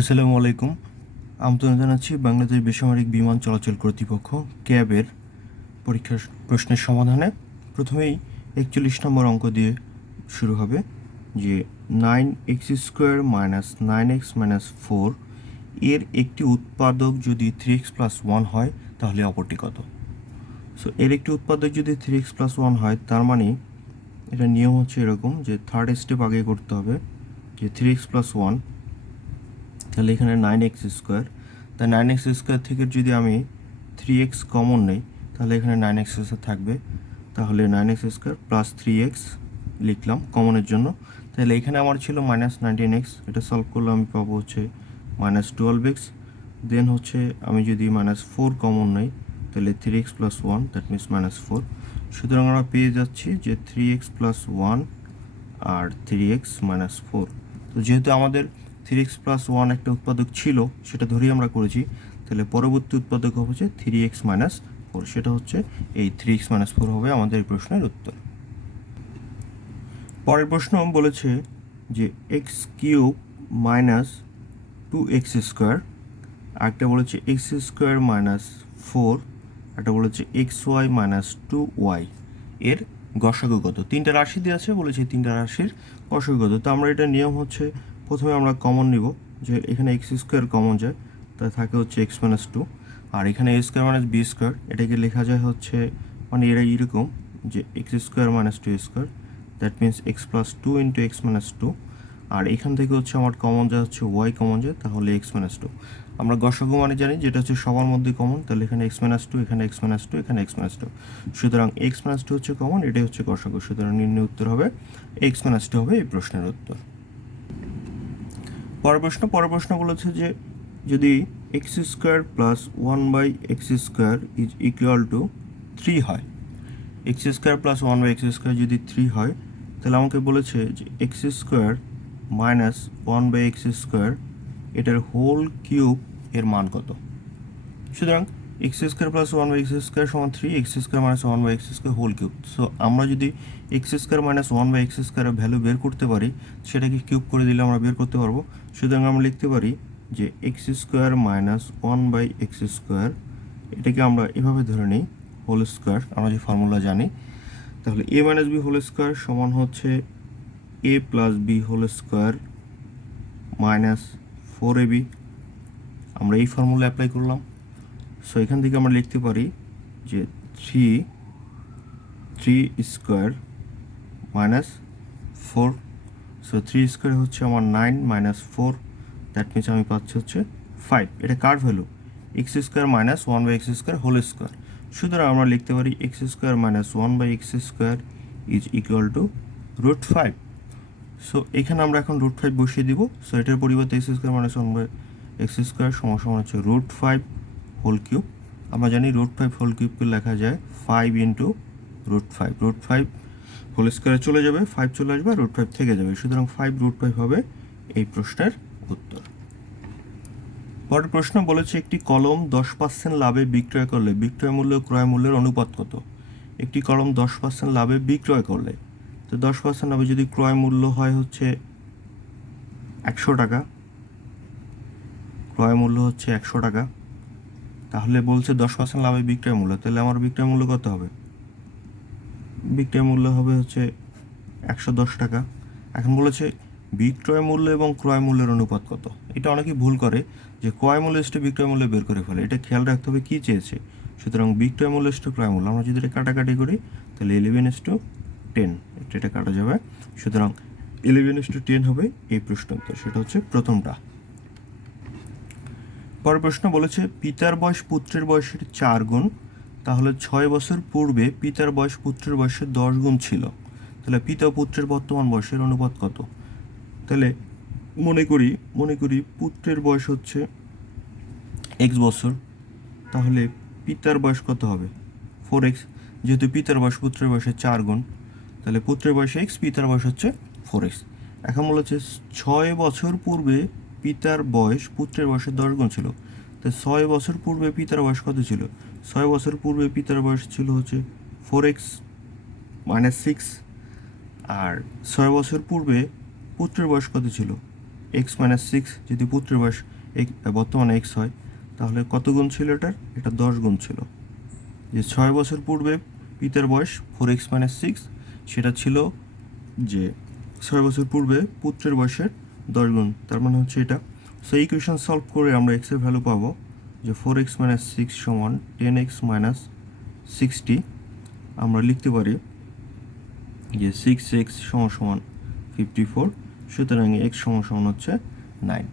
আসসালামু আলাইকুম। আমন্ত্রণ জানাচ্ছি বাংলাদেশ বেসামরিক বিমান চলাচল কর্তৃপক্ষ ক্যাবের পরীক্ষার প্রশ্নের সমাধানে। প্রথমেই 41 নম্বর অঙ্ক দিয়ে শুরু হবে যে 9x² - 9x - 4 এর একটি উৎপাদক যদি 3x+1 হয় তাহলে অপরটি কত। সো এর একটি উৎপাদক যদি 3x+1 হয়, তার মানে এটা নিয়ম হচ্ছে এরকম যে থার্ড স্টেপ আগে করতে হবে যে 3x+1, তাহলে এখানে 9x²। তাই 9x² থেকে যদি আমি 3x কমন নেই তাহলে এখানে 9x থাকবে, তাহলে 9x² প্লাস 3x লিখলাম কমনের জন্য। তাহলে এখানে আমার ছিল -19x, এটা সলভ করলে আমি পাবো হচ্ছে -12x। দেন হচ্ছে আমি যদি -4 কমন নেই তাহলে 3x+1 দ্যাট মিনস -4। সুতরাং আমরা পেয়ে যাচ্ছি যে 3x+1 আর 3x-4। তো যেহেতু আমাদের 3x+1 একটা উৎপাদক ছিল সেটা ধরেই আমরা করেছি, তাহলে পরবর্তী উৎপাদক হচ্ছে 3x-4, সেটা হচ্ছে এই 3x-4 হবে আমাদের এই প্রশ্নের উত্তর। পরের প্রশ্ন বলেছে যে x³ - 2x², আরেকটা বলেছে x² - 4, একটা বলেছে xy - 2y এর গসাগু কত। তিনটা রাশি দিয়ে আছে, বলেছে তিনটা রাশির গসাগু কত। তো আমরা এটা নিয়ম হচ্ছে প্রথমে আমরা কমন নিব, যে এখানে x² কমন যায়, তাই থাকে হচ্ছে x-2, আর এখানে a² - b², এটাকে লেখা যায় হচ্ছে মানে এরা এরকম যে x² - 2a², that means x+2 × x-2, আর এখান থেকে হচ্ছে আমার কমন যায় হচ্ছে y কমন যায়, তাহলে x-2। আমরা গসাগু মানে জানি যেটা হচ্ছে সবার মধ্যে কমন, তাহলে এখানে x-2, এখানে x-2, এখানে x-2, সুতরাং x-2 হচ্ছে কমন, এটাই হচ্ছে গসাগু, সুতরাং নির্ণয় উত্তর হবে x-2 হবে এই প্রশ্নের উত্তর। পরের প্রশ্ন বলেছে যে যদি x² + 1/x² is equal to 3 হয়, x² + 1/x² যদি 3 হয়, তাহলে আমাকে বলেছে যে x² - 1/x² এটার হোল কিউব এর মান কত। সুতরাং x² + 1/x² সমান 3, x² - 1/x² whole cube. So আমরা যদি x² - 1/x² ভ্যালু বের করতে পারি, সেটাকে কিউব করে দিলে আমরা বের করতে পারবো। সুতরাং আমরা লিখতে পারি যে x² - 1/x², এটাকে আমরা এভাবে ধরে নিই হোল স্কোয়ার, আমরা যে ফর্মুলা জানি। তাহলে a - b হোল স্কোয়ার সমান হচ্ছে a + b whole square -4ab। আমরা এই ফর্মুলা অ্যাপ্লাই করলাম। সো এখান থেকে আমরা লিখতে পারি যে 3² - 4। সো 3² হচ্ছে আমার 9 - 4, দ্যাট মিনস আমি পাচ্ছি হচ্ছে 5। এটা কার value? x² - 1/x² whole square. সুতরাং আমরা লিখতে পারি x² - 1/x² is equal to √5। So এখানে আমরা এখন √5 বসিয়ে দিব। সো এটার পরিবর্তে x² - 1/x² সমান হচ্ছে √5 হোল কিউব। আমরা জানি √5 হোল কিউবকে লেখা যায় 5 × √5। √5 হোল স্কোয়ারে চলে যাবে, 5 চলে আসবে, √5 থেকে যাবে, সুতরাং 5 √5 হবে এই প্রশ্নের উত্তর। পরের প্রশ্ন বলেছে একটি কলম 10% লাভে বিক্রয় করলে বিক্রয় মূল্য ক্রয় মূল্যের অনুপাত কত। একটি কলম 10% লাভে বিক্রয় করলে, তো 10% লাভে যদি ক্রয় মূল্য হয় হচ্ছে 100 টাকা, ক্রয় মূল্য হচ্ছে 100 টাকা, তাহলে বলছে 10% লাভে বিক্রয় মূল্য, তাহলে আমার বিক্রয় মূল্য কত হবে? বিক্রয় মূল্য হবে হচ্ছে 110 টাকা। এখন বলেছে বিক্রয় মূল্য এবং ক্রয় মূল্যের অনুপাত কত। এটা অনেকেই ভুল করে যে ক্রয় মূল্য ইস্টু বিক্রয় মূল্য বের করে ফেলে, এটা খেয়াল রাখতে হবে কী চেয়েছে। সুতরাং বিক্রয় মূল্য ইস্টু ক্রয় মূল্য, আমরা যদি এটা কাটাকাটি করি তাহলে 11:10, এটা কাটা যাবে, সুতরাং 11:10 হবে এই প্রশ্ন উত্তর, সেটা হচ্ছে প্রথমটা। পরের প্রশ্ন বলেছে পিতার বয়স পুত্রের বয়সের 4 গুণ, তাহলে 6 বছর পূর্বে পিতার বয়স পুত্রের বয়সের 10 গুণ ছিল, তাহলে পিতা ও পুত্রের বর্তমান বয়সের অনুপাত কত। তাহলে মনে করি পুত্রের বয়স হচ্ছে x বছর, তাহলে পিতার বয়স কত হবে? 4x। যেহেতু পিতার বয়স পুত্রের বয়সের 4 গুণ, তাহলে পুত্রের বয়স x, পিতার বয়স হচ্ছে 4x। এখন বলেছে 6 বছর পূর্বে পিতার বয়স পুত্রের বয়সের 10 গুণ ছিল, তো 6 বছর পূর্বে পিতার বয়স কত ছিল? 6 বছর পূর্বে পিতার বয়স ছিল হচ্ছে 4x - 6, আর 6 বছর পূর্বে পুত্রের বয়স কত ছিল? এক্স মাইনাস সিক্স যদি পুত্রের বয়স বর্তমানে এক্স হয়, তাহলে কত গুণ ছিল এটার? এটা 10 গুণ ছিল। যে 6 বছর পূর্বে পিতার বয়স 4x মাইনাস সিক্স, সেটা ছিল যে 6 বছর পূর্বে পুত্রের বয়সের 10 গুণ, তার মানে হচ্ছে এটা। সো এই ইকুয়েশন সলভ করে আমরা এক্সের ভ্যালু পাবো যে 4x মাইনাস সিক্স সমান 10x মাইনাস 60। আমরা লিখতে পারি যে 6x সমান সমান 54, সুতরাং এক্স সমান সমান হচ্ছে 9।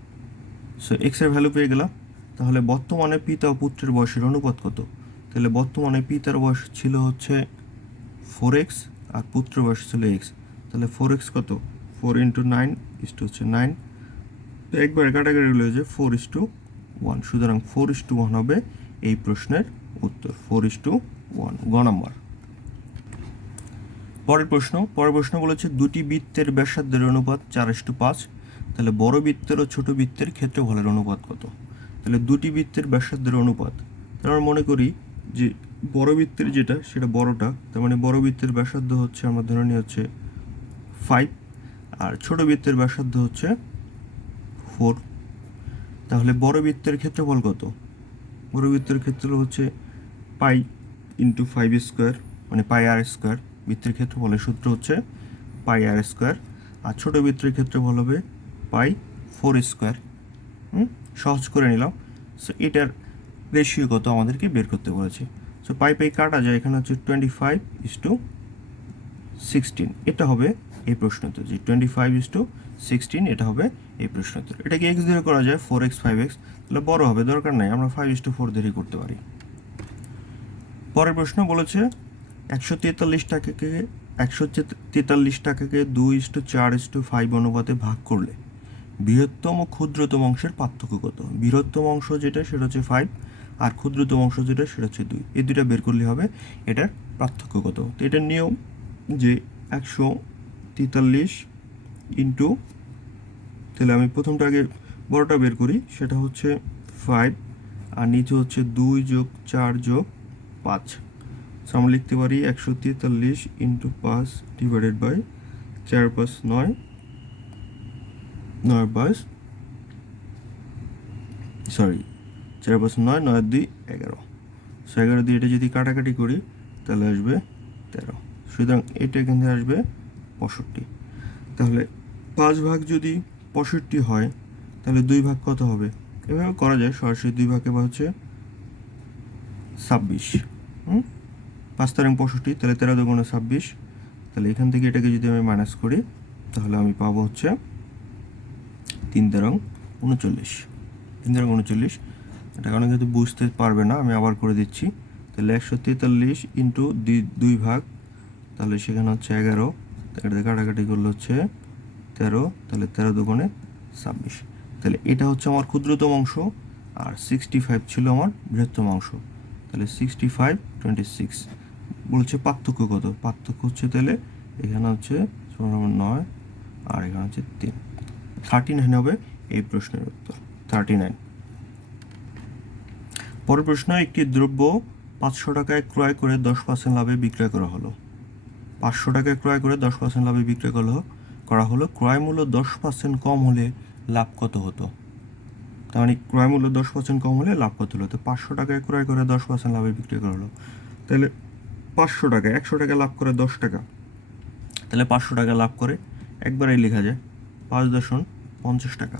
সো এক্সের ভ্যালু পেয়ে গেলাম। তাহলে বর্তমানে পিতা ও পুত্রের বয়সের অনুপাত কত? তাহলে বর্তমানে পিতার বয়স ছিল হচ্ছে 4x আর পুত্র বয়স ছিল x। তাহলে 4x কত? 4 ইন্টু 9 ইস্টু হচ্ছে 9। তো একবার কাটাকাটি হলো যে 4:1, সুতরাং 4:1 হবে এই প্রশ্নের উত্তর। 4:1 গ নাম্বার। পরের প্রশ্ন বলেছে দুটি বৃত্তের ব্যাসার্ধের অনুপাত 4:5। তাহলে বড় বৃত্তের ও ছোট বৃত্তের ক্ষেত্রফলের অনুপাত কত? তাহলে দুটি বৃত্তের ব্যাসার্ধের অনুপাত, তাহলে আমরা মনে করি যে বড় বৃত্তের যেটা সেটা বড়টা, তার মানে বড় বৃত্তের ব্যাসার্ধ হচ্ছে আমরা ধরে নিই হচ্ছে 5, আর ছোট বৃত্তের ব্যাসার্ধ হচ্ছে 4। তাহলে বড় বৃত্তের ক্ষেত্রফল কত? বড় বৃত্তের ক্ষেত্রফল হচ্ছে পাই ইন্টু 5 স্কোয়ার, মানে পাই আর স্কোয়ার। বৃত্তের ক্ষেত্রফলের সূত্র হচ্ছে পাই আর স্কোয়ার। আর ছোট বৃত্তের ক্ষেত্রফল হবে পাই 4 স্কোয়ার। সহজ করে নিলাম। সো এটার রেশিও কত আমাদেরকে বের করতে বলেছে। সো পাই পাই কাটা যায়, এখানে হচ্ছে 25:16। এটা হবে এই প্রশ্ন উত্তর, যে 25:16 এটা হবে এই প্রশ্ন উত্তর। এটাকে x দিয়ে করা যায় 4x 5x, তাহলে বড় হবে, দরকার নাই, আমরা 5:4 দিয়ে করতে পারি। পরের প্রশ্ন বলেছে 143 টাকাকে 2:4:5 অনুপাতে ভাগ করলে বৃহত্তম ক্ষুদ্রতম অংশের পার্থক্য কত? বৃহত্তম অংশ যেটা সেটা হচ্ছে 5, আর ক্ষুদ্রতম অংশ যেটা সেটা হচ্ছে 2। এই দুইটা বের করলে হবে এটার পার্থক্য কত। তো এটার নিয়ম যে 143 ইন্টু, তাহলে আমি প্রথমটা আগে বড়টা বের করি, সেটা হচ্ছে 5, আর নিচে হচ্ছে 2 যোগ 4 যোগ 5। সো আমরা লিখতে পারি 143 ইন্টু 5 ডিভাইডেড বাই 4 5 9, 9 5 4 5 9, 9 2 11। সো 11 দিয়ে এটা যদি কাটাকাটি করি তাহলে আসবে 13, সুতরাং এটা এখান থেকে আসবে 65। তাহলে 5 ভাগ যদি 65 হয় তাহলে 2 ভাগ কত হবে? এভাবে করা যায়, সরাসরি 2 ভাগে বা হচ্ছে 26। 5 তারিখ 65, তাহলে 13 দুগুণে 26। তাহলে এখান থেকে এটাকে যদি আমি মাইনাস করি তাহলে আমি পাবো হচ্ছে 3 তারিখ 39। 3 তারিখ 39। এটা কারণে কিন্তু বুঝতে পারবে না, আমি আবার করে দিচ্ছি। তাহলে 143 ইন্টু 2 ভাগ, তাহলে সেখানে হচ্ছে 11, এটা কাটাকাটি করলে হচ্ছে 13, তাহলে 13 দুগুণে 26। তাহলে এটা হচ্ছে আমার ক্ষুদ্রতম অংশ, আর 65 ছিল আমার বৃহত্তম অংশ। তাহলে 65 26 বলছে পার্থক্য কত? পার্থক্য হচ্ছে তাহলে এখানে হচ্ছে 9, আর এখানে হচ্ছে 3, 39 হবে এই প্রশ্নের উত্তর, 39। পরের প্রশ্ন, একটি দ্রব্য 500 টাকায় ক্রয় করে 10% লাভে বিক্রয় করা হলো। 500 টাকায় ক্রয় করে 10% লাভে বিক্রয় করা হলো। ক্রয় মূল্য 10% কম হলে লাভ কত হতো? তার মানে ক্রয় মূল্য 10% কম হলে লাভ কত হলো? তো 500 টাকায় ক্রয় করে 10% লাভে বিক্রয় করা হলো। তাহলে 500 টাকায় 100 টাকা লাভ করে 10 টাকা, তাহলে 500 টাকা লাভ করে একবারেই লেখা যায় 5.50 টাকা।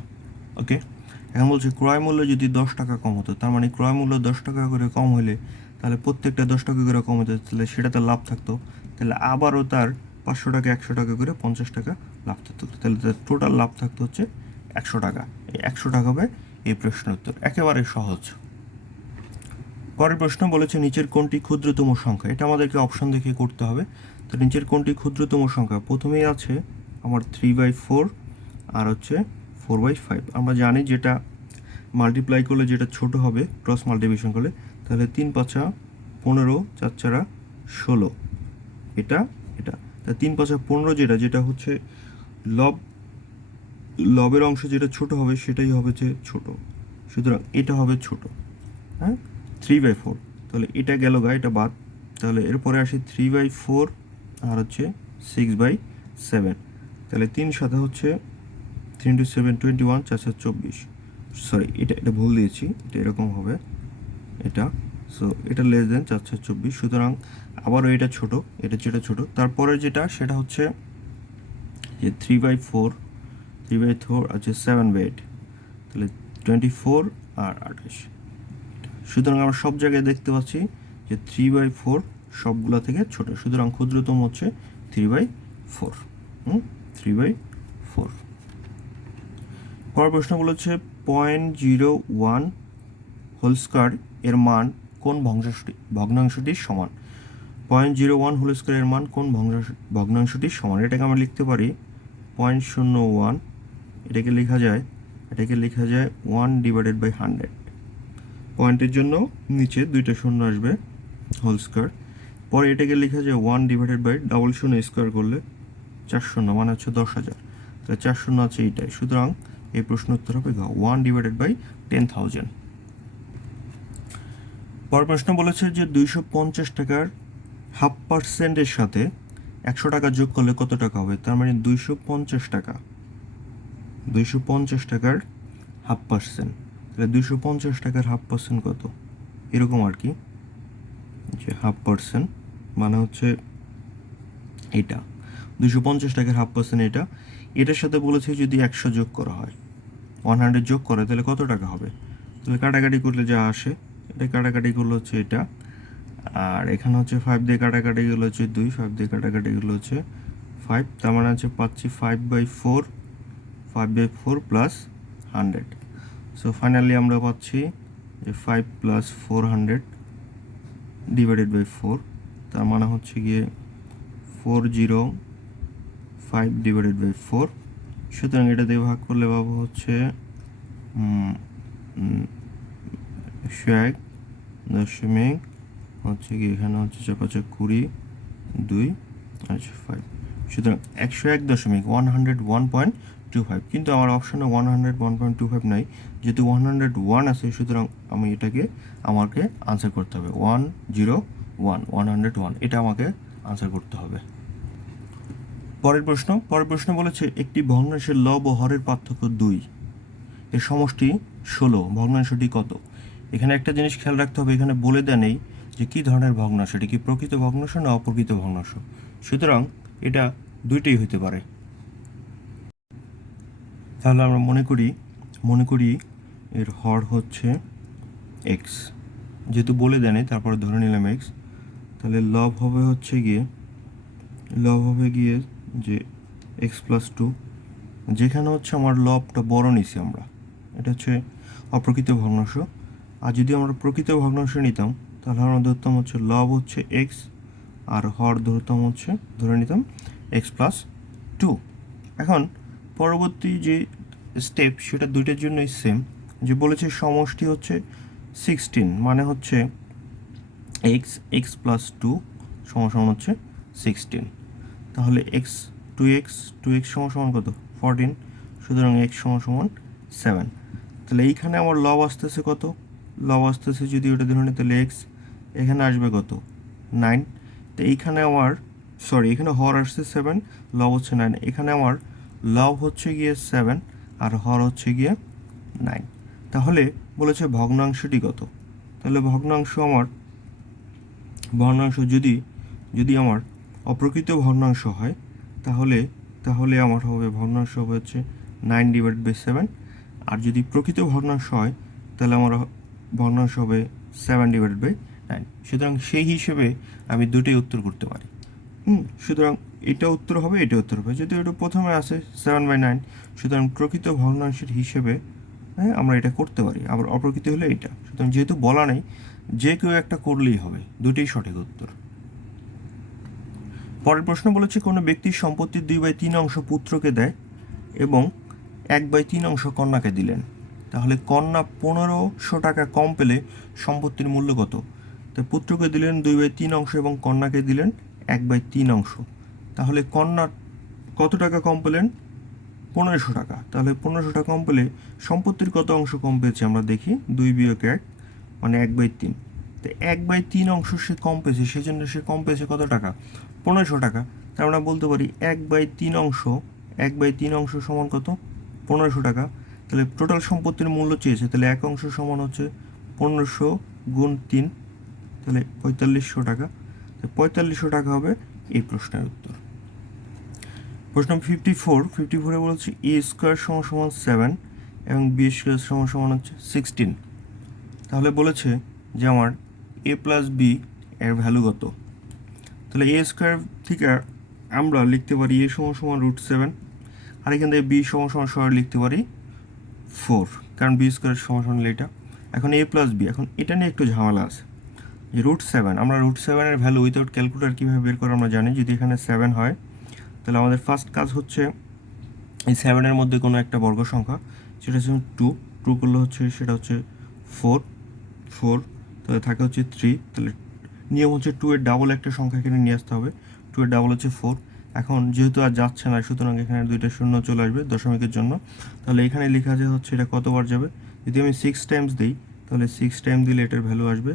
ওকে, এখন বলছে ক্রয় মূল্য যদি 10 টাকা কম হতো, তার মানে ক্রয় মূল্য 10 টাকা করে কম হলে তাহলে প্রত্যেকটা 10 টাকা করে কম হতো, তাহলে সেটাতে লাভ থাকতো। তাহলে আবারও তার 500 টাকা 100 টাকা করে 50 টাকা লাভ থাকতো, তাহলে তার টোটাল লাভ থাকতো হচ্ছে 100 টাকা। এই 100 টাকা হবে এই প্রশ্নের উত্তর, একেবারে সহজ। পরের প্রশ্ন বলেছে নিচের কোনটি ক্ষুদ্রতম সংখ্যা? এটা আমাদেরকে অপশন দেখে করতে হবে। তো নিচের কোনটি ক্ষুদ্রতম সংখ্যা? প্রথমেই আছে আমার 3/4 আর হচ্ছে 4/5। আমরা জানি যেটা মাল্টিপ্লাই করলে যেটা ছোট হবে ক্রস মাল্টিপ্লিকেশন করলে, তাহলে 3 5 15, 4 4 16, এটা এটা। তা 3 5 15 যেটা হচ্ছে লবের অংশ যেটা ছোট হবে সেটাই হবে যে ছোট, সুতরাং এটা হবে ছোট। হ্যাঁ, 3/4, তাহলে এটা গেল গা, এটা বাদ। তাহলে এরপরে আসি 3/4 আর হচ্ছে 6/7, তাহলে 3 সাথে হচ্ছে 3 ইন্টু 7 21, 4 4 24, সরি এটা ভুল দিয়েছি, এটা এরকম হবে এটা, সো এটা লেস দেন 4 4 24, সুতরাং আবারও এটা ছোট, এটা যেটা ছোট, তারপরে যেটা সেটা হচ্ছে যে 3/4 আছে 7/8, তাহলে 24 আর 28। সুতরাং আমরা সব জায়গায় দেখতে পাচ্ছি যে 3/4 সবগুলা থেকে ছোট, সুতরাং ক্ষুদ্রতম হচ্ছে 3/4। 3/4। পরের প্রশ্ন বলেছে 0.01 হোল স্কয়ার এর মান কোন ভগ্নাংশটির সমান। 0.01 হোল স্কয়ার এর মান কোন ভগ্নাংশটির সমান, এটাকে আমরা লিখতে পারি 0.01, এটাকে লেখা যায় 1/100। পয়েন্টের জন্য নিচে দুইটা শূন্য আসবে, হোল স্কয়ার, পরে এটাকে লেখা যায় 1/00 স্কোয়ার করলে 4 শূন্য মানে হচ্ছে 10,000, তাহলে 4 শূন্য আছে এইটাই, সুতরাং এই প্রশ্ন উত্তর হবে 1/10,000। পরের প্রশ্ন বলেছে যে 250 টাকার 0.5% সাথে 100 টাকা যোগ করলে কত টাকা হবে, তার মানে 250 টাকার 0.5%, তাহলে 250 টাকার 0.5% কত, এরকম আর কি, যে 0.5% মানে হচ্ছে এটা 250 টাকার 0.5%, এটার সাথে বলেছে যদি 100 যোগ করা হয়, 100 যোগ করে তাহলে কত টাকা হবে, তাহলে কাটাকাটি করলে যা আসে, এটা কাটাকাটি করলে হচ্ছে এটা, আর এখানে হচ্ছে 5 দিয়ে কাটাকাটি গেলে হচ্ছে 2, 5 দিয়ে কাটাকাটি গেলে হচ্ছে 5, তার মানে হচ্ছে পাচ্ছি 5/4 প্লাস 100। সো ফাইনালি আমরা পাচ্ছি যে 5 + 400 / 4, তার মানে হচ্ছে গিয়ে 405 / 4, সুতরাং এটা দিয়ে ভাগ করলে পাবো হচ্ছে 101 হচ্ছে কি, এখানে হচ্ছে 4 × 20 2 আচ্ছা 5, সুতরাং 101.25, কিন্তু আমার অপশনে 101.25 নাই, যেহেতু 101 আছে, সুতরাং আমি আমাকে আনসার করতে হবে 101, এটা আমাকে আনসার করতে হবে। পরের প্রশ্ন বলেছে একটি ভগ্নাংশের লব ও হরের পার্থক্য 2, এর সমষ্টি 16, ভগ্নাংশটি কত। এখানে একটা জিনিস খেয়াল রাখতে হবে, এখানে বলে দেয় নেই যে কী ধরনের ভগ্নাংশ, এটি কি প্রকৃত ভগ্নাংশ না অপ্রকৃত ভগ্নাংশ, সুতরাং এটা দুইটাই হতে পারে। তাহলে আমরা মনে করি এর হর হচ্ছে এক্স, যেহেতু বলে দেয় নেই তারপরে ধরে নিলাম এক্স, তাহলে লব হবে যে x + 2, যেখানে হচ্ছে আমার লবটা বড় নিছি আমরা, এটা হচ্ছে অপ্রকৃত ভগ্নাংশ, আর যদি আমরা প্রকৃত ভগ্নাংশ নিতাম তাহলে আমরা ধরতাম হচ্ছে লব হচ্ছে এক্স আর হর ধরে নিতাম x + 2। এখন পরবর্তী যে স্টেপ সেটা দুইটার জন্যই সেম, যে বলেছে সমষ্টি হচ্ছে 16, মানে হচ্ছে x + 2 সমান হচ্ছে 16, তাহলে 2x সমান কত 14, সুতরাং x সমান 7, তাহলে এইখানে আমার লব আসতেছে কত, যদি ওটা ধরে নিই তাহলে x, এখানে আসবে কত 9, তো এইখানে আমার এখানে হর আসছে 7, লব হচ্ছে 9, এখানে আমার লব হচ্ছে গিয়ে 7 আর হর হচ্ছে গিয়ে 9, তাহলে বলেছে ভগ্নাংশটি কত, তাহলে ভগ্নাংশ যদি আমার অপ্রকৃত ভগ্নাংশ হয় তাহলে আমার ভগ্নাংশ হবে হচ্ছে 9/7, আর যদি প্রকৃত ভগ্নাংশ হয় তাহলে আমার ভগ্নাংশ হবে 7/9, সুতরাং সেই হিসেবে আমি দুটোই উত্তর করতে পারি। সুতরাং এটা উত্তর হবে, যদি এটা প্রথমে আসে 7/9, সুতরাং প্রকৃত ভগ্নাংশের হিসেবে আমরা এটা করতে পারি, আবার অপ্রকৃত হলে এটা, সুতরাং যেহেতু বলা নেই যে কেউ একটা করলেই হবে, দুটোই সঠিক উত্তর। পরের প্রশ্ন বলেছে কোনো ব্যক্তির সম্পত্তির 2/3 অংশ পুত্রকে দেয় এবং 1/3 অংশ কন্যাকে দিলেন, তাহলে কন্যা 1500 টাকা কম পেলে সম্পত্তির মূল্য কত। তো পুত্রকে দিলেন 2/3 অংশ এবং কন্যাকে দিলেন 1/3 অংশ, তাহলে কন্যা কত টাকা কম পেলেন 1500 টাকা, তাহলে 1500 টাকা কম পেলে সম্পত্তির কত অংশ কম পেয়েছে আমরা দেখি, 2 - 1 মানে 1/3, তো 1/3 অংশ সে কম পেয়েছে, সেজন্য সে কম পেয়েছে কত টাকা 1500 টাকা, তার আমরা বলতে পারি 1/3 অংশ সমান কত 1500 টাকা। তাহলে টোটাল সম্পত্তির মূল্য চেয়েছে, তাহলে 1 অংশ সমান হচ্ছে 1500 গুণ 3, তাহলে 4500 টাকা। 4500 টাকা হবে এই প্রশ্নের উত্তর। প্রশ্ন 54 বলছে এ স্কোয়ার সমান সমান 7 এবং বি স্কোয়ার সমান সমান হচ্ছে 16। তাহলে বলেছে যে আমার এ প্লাস বি এর ভ্যালু কত। তাহলে এ স্কোয়ার থেকে আমরা লিখতে পারি এ সমান সমান √7, আর এখান থেকে বি সমান সমান সরাসরি লিখতে পারি 4, কারণ বি স্কোয়ার সমান সমান এটা। এখন এ প্লাস বি, এখন এটা নিয়ে একটু ঝামেলা আছে যে √7, আমরা √7-এর ভ্যালু উইথাউট ক্যালকুলেটর কীভাবে বের করে আমরা জানি। যদি এখানে 7 হয় তাহলে আমাদের ফার্স্ট কাজ হচ্ছে এই 7-এর মধ্যে কোনো একটা বর্গ সংখ্যা, সেটা হচ্ছে 2 করলে হচ্ছে সেটা হচ্ছে 4, তাহলে থাকে হচ্ছে 3। তাহলে নিয়ম হচ্ছে 2-এর ডাবল একটা সংখ্যা এখানে নিয়ে আসতে হবে, 2-এর ডাবল হচ্ছে 4। এখন যেহেতু আর যাচ্ছে না, সুতরাং এখানে 2টা শূন্য চলে আসবে দশমিকের জন্য। তাহলে এখানে লেখা যে হচ্ছে এটা কতবার যাবে, যদি আমি 6 টাইমস দিই তাহলে 6 টাইম দিলে এটার ভ্যালু আসবে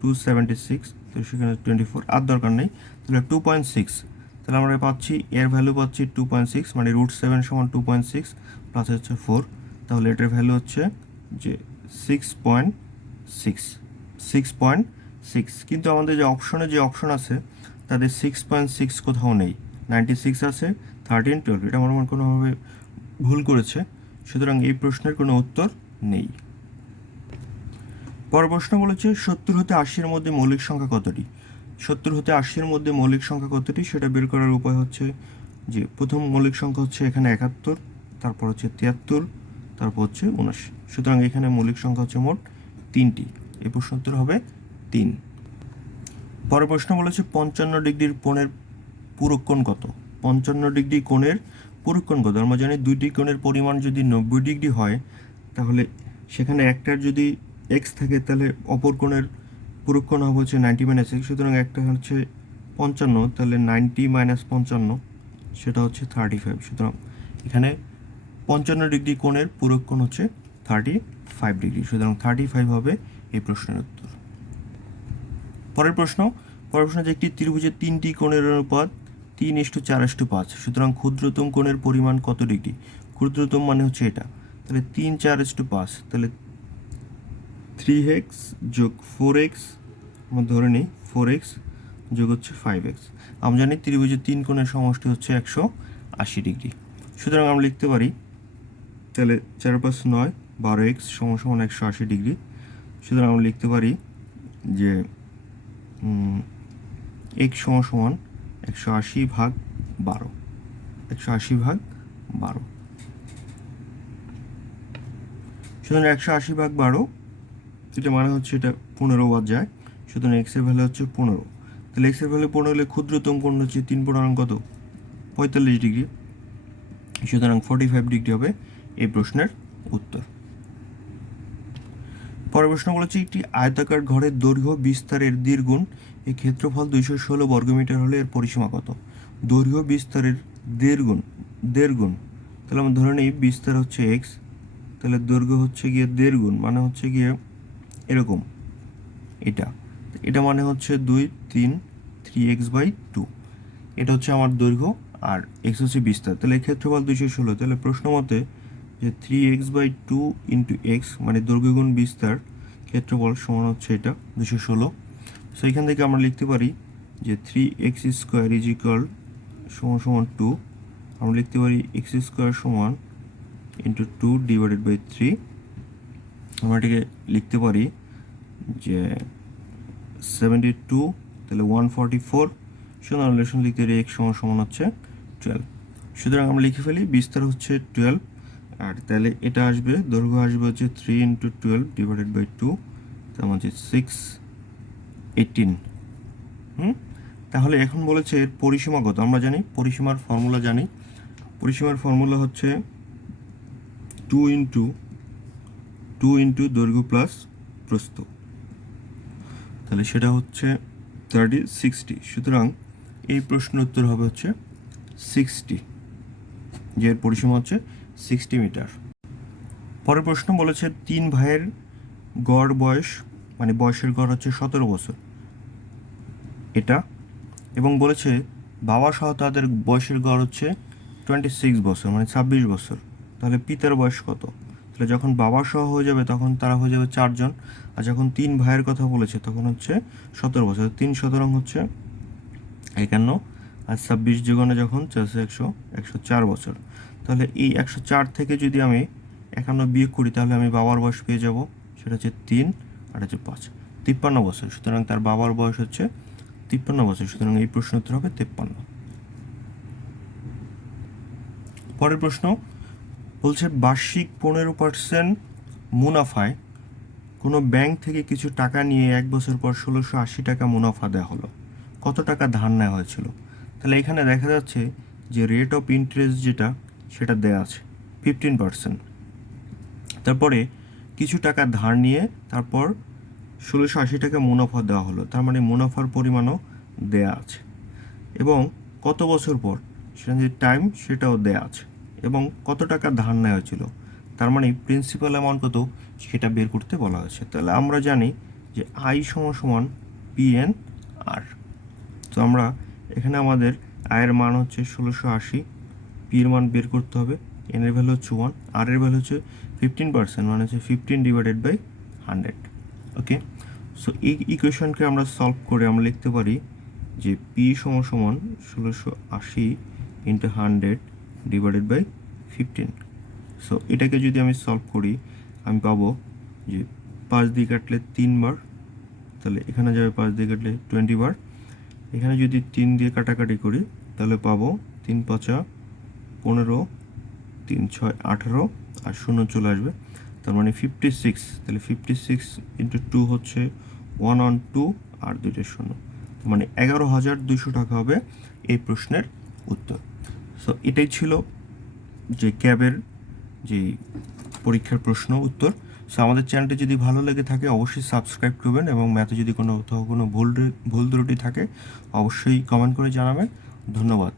276, তো সেখানে 24 আর দরকার নেই, তাহলে 2.6। তাহলে আমরা পাচ্ছি এর ভ্যালু পাচ্ছি 2.6, মানে √7 সমান 2.6 প্লাস হচ্ছে 4, তাহলে এটার ভ্যালু হচ্ছে যে 6.6। কিন্তু আমাদের যে অপশনে যে অপশন আছে তাদের 6.6 কোথাও নেই, 96 আছে, 13, 12, এটা আমার মনে কোনোভাবে ভুল করেছে, সুতরাং এই প্রশ্নের কোনো উত্তর নেই। পরের প্রশ্ন বলেছে 70 হতে 80-এর মধ্যে মৌলিক সংখ্যা কতটি। 70 হতে 80-এর মধ্যে মৌলিক সংখ্যা কতটি সেটা বের করার উপায় হচ্ছে যে প্রথম মৌলিক সংখ্যা হচ্ছে এখানে 71, তারপর হচ্ছে 73, তারপর হচ্ছে 79, সুতরাং এখানে মৌলিক সংখ্যা হচ্ছে মোট 3টি। এই প্রশ্ন উত্তর হবে 3। পরের প্রশ্ন বলেছে 55 ডিগ্রির কোণের পূরক কোণ কত। 55 ডিগ্রি কোণের পূরক কোণ কত। আমরা জানি দুইটি কোণের পরিমাণ যদি 90 ডিগ্রি হয় তাহলে সেখানে একটার যদি এক্স থাকে তাহলে অপর কোণের পূরক কোণ হবে হচ্ছে 90 - x, সুতরাং একটা হচ্ছে 55, তাহলে 90 - 55 সেটা হচ্ছে 35, সুতরাং এখানে 55 ডিগ্রি কোণের পূরক কোণ হচ্ছে 35 ডিগ্রি, সুতরাং 35 হবে এই প্রশ্নের উত্তর। পরের প্রশ্ন যে একটি ত্রিভুজের 3টি কোণের অনুপাত 3:4:5, সুতরাং ক্ষুদ্রতম কোণের পরিমাণ কত ডিগ্রি। ক্ষুদ্রতম মানে হচ্ছে এটা, তাহলে 3:4:5, তাহলে 3x যোগ 4x, আমরা ধরে নিই 4x যোগ হচ্ছে 5x। আমরা জানি ত্রিভুজের 3 কোণের সমষ্টি হচ্ছে 180 ডিগ্রি, সুতরাং আমরা লিখতে পারি তাহলে 4 + 9 12x সমান 180 ডিগ্রি, সুতরাং আমরা লিখতে পারি যে x সমান 180/12, 180/12, সুতরাং 180/12 এটা মানে হচ্ছে এটা 15 বার যায়, সুতরাং x এর ভ্যালু হচ্ছে 15। তাহলে x এর ভ্যালু 15 হলে ক্ষুদ্রতম কোণ হচ্ছে 3 কত 45 ডিগ্রি, সুতরাং 45 ডিগ্রি হবে এই প্রশ্নের উত্তর। পরের প্রশ্ন বলেছে একটি আয়তাকার ঘরের দৈর্ঘ্য বিস্তারের দ্বিগুণ, এই ক্ষেত্রফল 216 বর্গমিটার হলে এর পরিসীমা কত। দৈর্ঘ্য বিস্তারের দেড়গুণ, তাহলে আমরা ধরে নিই বিস্তার হচ্ছে x, তাহলে দৈর্ঘ্য হচ্ছে গিয়ে দেড়গুণ, মানে হচ্ছে গিয়ে এরকম, এটা মানে হচ্ছে 3x/2, এটা হচ্ছে আমার দৈর্ঘ্য আর x হচ্ছে বিস্তার, তাহলে ক্ষেত্রফল 216, তাহলে প্রশ্ন মতে যে 3x/2 × x মানে দৈর্ঘ্য গুণ বিস্তার ক্ষেত্রফল সমান হচ্ছে এটা 216। সো এখান থেকে আমরা লিখতে পারি যে 3x² সমান 2, আমরা লিখতে পারি x² সমান × 2 / 3, আমরা এটাকে লিখতে পারি যে 72, তাহলে 144, সুতরাং রিলেশন লিখতে পারি x সমান হচ্ছে 12, সুতরাং আমরা লিখে ফেলি বিস্তার হচ্ছে 12, আর তাহলে এটা আসবে দৈর্ঘ্য আসবে হচ্ছে 3 × 12 / 2, তার মানে 618। তাহলে এখন বলেছে এর পরিসীমা কত। আমরা জানি পরিসীমার ফর্মুলা হচ্ছে 2 × দৈর্ঘ্য প্লাস প্রস্থ, তাহলে সেটা হচ্ছে 60, সুতরাং এই প্রশ্নের উত্তর হবে হচ্ছে 60, যে এর পরিসীমা হচ্ছে 60 মিটার। পরের প্রশ্ন বলেছে 3 ভাইয়ের গড় বয়স, মানে বয়সের গড় হচ্ছে 17 বছর এটা, এবং বলেছে বাবা সহ তাদের বয়সের গড় হচ্ছে 26 বছর, মানে 26 বছর। তাহলে পিতার বয়স কত? তাহলে যখন বাবা সহ হয়ে যাবে তখন তারা হয়ে যাবে 4 জন, আর যখন 3 ভাইয়ের কথা বলেছে তখন হচ্ছে 17 বছর। 3 17 হচ্ছে 51, আর 26 যোগনে যখন 104 বছর। তাহলে এই 104 থেকে যদি আমি 51 বিয়োগ করি তাহলে আমি বাবার বয়স পেয়ে যাব, সেটা হচ্ছে 3 আর হচ্ছে 5, 53 বছর। সুতরাং তার বাবার বয়স হচ্ছে 53 বছর। সুতরাং এই প্রশ্ন উত্তর হবে 53। পরের প্রশ্ন বলছে বার্ষিক 15% মুনাফায় কোনো ব্যাংক থেকে কিছু টাকা নিয়ে 1 বছর পর 1680 টাকা মুনাফা দেওয়া হলো, কত টাকা ধার নেওয়া হয়েছিল? তাহলে এখানে দেখা যাচ্ছে যে রেট অফ ইন্টারেস্ট যেটা সেটা দেওয়া আছে 15%। তারপরে কিছু টাকা ধার নিয়ে তারপর 1680 টাকা মুনাফা দেওয়া হলো, তার মানে মুনাফার পরিমাণও দেয়া আছে, এবং কত বছর পর সেটা যে টাইম সেটাও দেয়া আছে, এবং কত টাকা ধার নেওয়া হয়েছিল, তার মানে প্রিন্সিপাল অ্যামাউন্ট কত সেটা বের করতে বলা হয়েছে। তাহলে আমরা জানি যে আই সমান PN আর। তো আমরা এখানে আমাদের আয়ের মান হচ্ছে 1680, পি এর মান বের করতে হবে, এন এর ভ্যালু হচ্ছে 1, আর এর ভ্যালু হচ্ছে 15%, মানে হচ্ছে 15/100। ওকে, সো এই ইকুয়েশনকে আমরা সলভ করে আমরা লিখতে পারি যে পি সমান 1680 ইন্টু 100/15। সো এটাকে যদি আমি সলভ করি আমি পাবো যে 5 দিয়ে কাটলে 3 বার, তাহলে এখানে যাবে 5 দিয়ে কাটলে 20 বার। এখানে যদি 3 দিয়ে কাটাকাটি করি তাহলে পাবো 3 5 15, 3 6 18, আর 0 চলে আসবে, তার মানে 56। তাহলে 56 ইন্টু 2 হচ্ছে 1 on 2 আর 2টা 0, মানে 11,200 টাকা হবে এই প্রশ্নের উত্তর। সো এটাই ছিল যে ক্যাবের যে পরীক্ষার প্রশ্ন উত্তর। সো আমাদের চ্যানেলটি যদি ভালো লেগে থাকে অবশ্যই সাবস্ক্রাইব করবেন, এবং ম্যাথে যদি কোনো ভুল ত্রুটি থাকে অবশ্যই কমেন্ট করে জানাবেন। ধন্যবাদ।